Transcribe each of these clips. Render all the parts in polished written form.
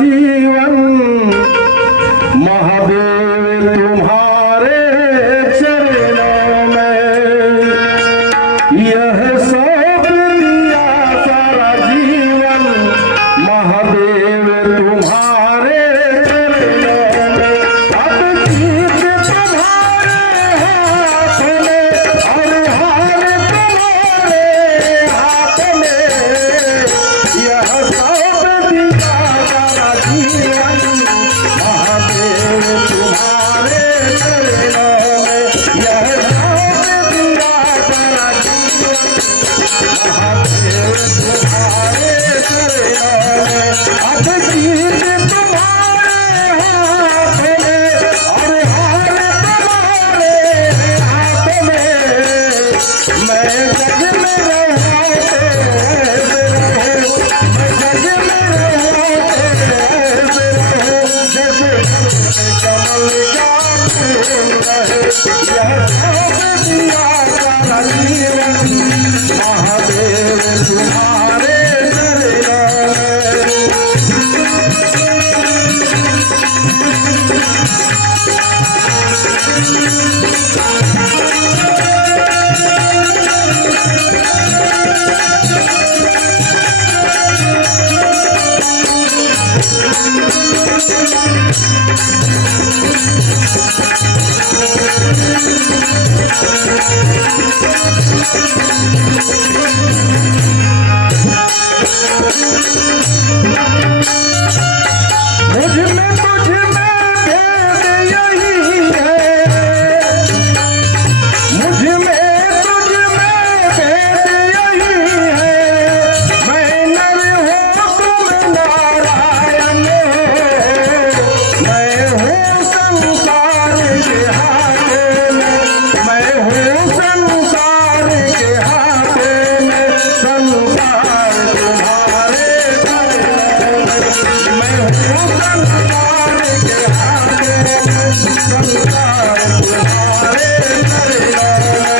जीवन महादेव तुम्हारे चरणों में यह सौंप दिया सारा जीवन महादेव तुम्हारे चरणों में। अब जीत तुम्हारे हाथ में और हार तुम्हारे हाथ में यह सौंप दिया सारा जीवन महादेव तुम्हारे चरणों में यह सौंप दिया सारा जीवन महादेव तुम्हारे चरणों में। अब जीत तुम्हारे हाथ में और हार तुम्हारे हाथ में। मैं जग में रहूं ऐसे रहूं, मैं जग में रहूं ऐसे रहूं, जैसे कमल का फूल रहे। यह सौंप दिया सारा जीवन महादेव तुम्हारे चरणों में। मुझ में तुझ में भेद यही है, मुझ में तुझ में भेद यही है। मैं नर हूँ तुम नारायण हो, मैं हूँ संसार के हाथों में, मैं हूँ संसार के हाथों में। संसार तुम्हारे चरणों में, मैं हूँ संसार के हाथों में, संसार तुम्हारे चरणों में।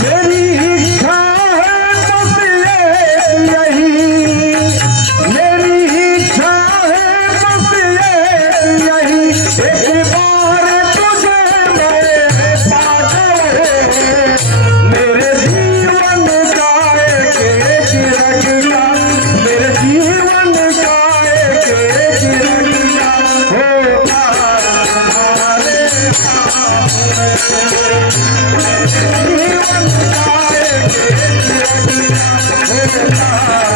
मेरी इच्छा है बस यही, मेरी इच्छा है बस यही। एक बार तुझे मैं पा जाऊं, मेरे जीवन का एक रंगा, मेरे जीवन का एक रंगा होगा तुम्हारे जीवन का एक रंगा होगा